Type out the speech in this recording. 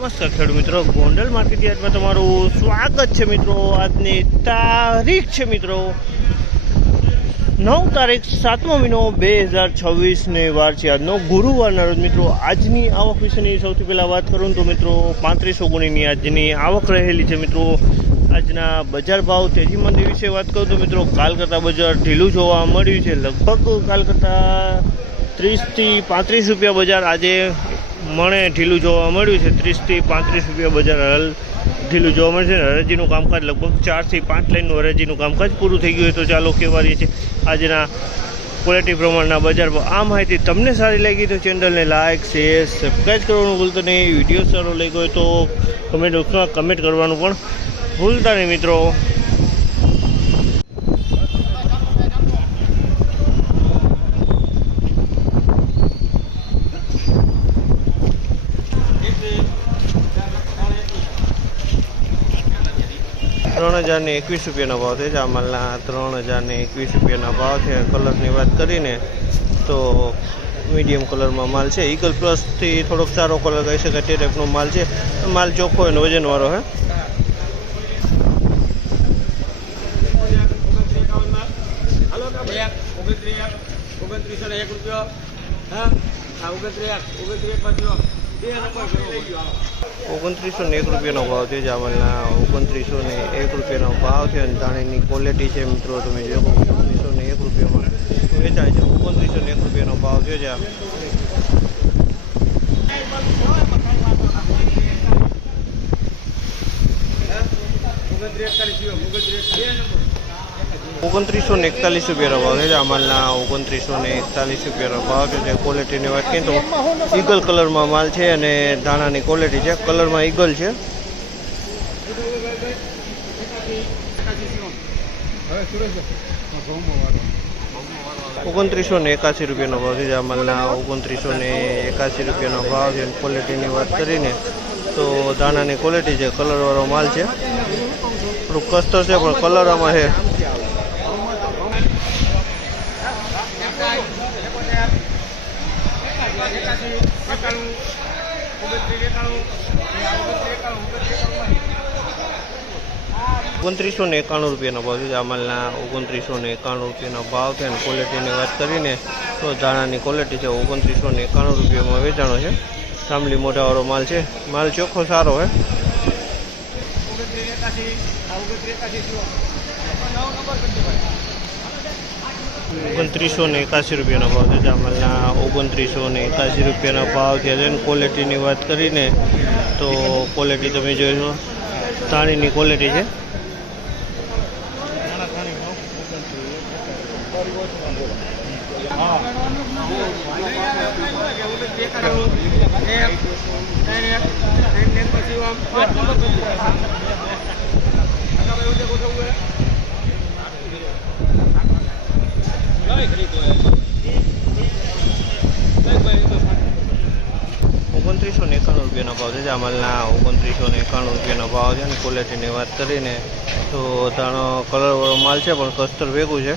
નમસ્કાર ખેડૂત મિત્રો, ગોંડલ માર્કેટ યાર્ડમાં તમારું સ્વાગત છે મિત્રો। આજની તારીખ છે મિત્રો 9 તારીખ 7મો મહિનો 2026 વાર છે આજનો ગુરુવારના રોજ મિત્રો। આજની આવક વિશેની સૌથી પહેલાં વાત કરું તો મિત્રો 3500 ગુણીની આજની આવક રહેલી છે મિત્રો। આજના બજાર ભાવ તેજી મંદી વિશે વાત કરું તો મિત્રો કાલ કરતાં બજાર ઢીલું જોવા મળ્યું છે। લગભગ કાલ કરતાં 30 થી 35 રૂપિયા બજાર આજે મણે ઢીલું જોવા મળ્યું છે। 30 થી 35 રૂપિયા બજાર હાલ ઢીલું જોવા મળે છે। હરાજીનું કામકાજ લગભગ 4 થી 5 લાઈનનું હરાજીનું કામકાજ પૂરું થઈ ગયું હોય તો ચાલો કહેવા રહીએ છીએ આજના ક્વોલિટી પ્રમાણના બજાર પર। આ માહિતી તમને સારી લાગી તો ચેનલને લાઇક શેર સબસ્ક્રાઈબ કરવાનું ભૂલતા નહીં। વિડીયો સારો લાગ્યો હોય તો કમેન્ટ બોક્સમાં કમેન્ટ કરવાનું પણ ભૂલતા નહીં મિત્રો। ₹3021 ભાવ છે। જામલના ₹3021 ભાવ છે। કલરની વાત કરીને તો મીડિયમ કલરમાં માલ છે। ઈગલ પ્લસથી થોડોક સારો કલર કહી શકાય તે ટાઈપનો માલ છે। માલ ચોખ્ખો અને વજનવાળો છે। ₹2901 ભાવ છે। જામલના ₹2901 ભાવ છે અને ધાણીની ક્વોલિટી છે મિત્રો તમે જો ₹2901 વેચાય છે। ₹2901 ભાવ છે। જ્યાં ₹2941 ભાવ છે। જામલના ₹2941 ભાવ છે। જે ક્વોલિટીની વાત કરીએ તો ઈગલ કલરમાં માલ છે અને ધાણાની ક્વોલિટી છે। કલરમાં ઈગલ છે। ₹2981 ભાવ છે। જામલના ₹2981 ભાવ છે। ક્વોલિટીની વાત કરીને તો ધાણાની ક્વોલિટી છે। કલરવાળો માલ છે। થોડુંક કસ્તર છે પણ કલર આમાં છે। ₹2991 ભાવ છે। જામલના ₹2991 ભાવ છે અને ક્વોલિટીની વાત કરીને તો ધાણાની ક્વોલિટી છે। ₹2991 વેચાણો છે। સાંભળી મોઢાવાળો માલ છે। માલ ચોખ્ખો સારો છે। ₹2981 ભાવ છે। જામલના ₹2981 ભાવ છે અને ક્વોલિટીની વાત કરીને તો ક્વોલિટી તમે જોઈ ધાણીની ક્વોલિટી છે। ₹2991 ભાવ છે। જામલના ₹2991 ભાવ છે અને ક્વોલિટીની વાત કરીને તો ધાણો કલરવાળો માલ છે પણ કસ્તર ભેગું છે।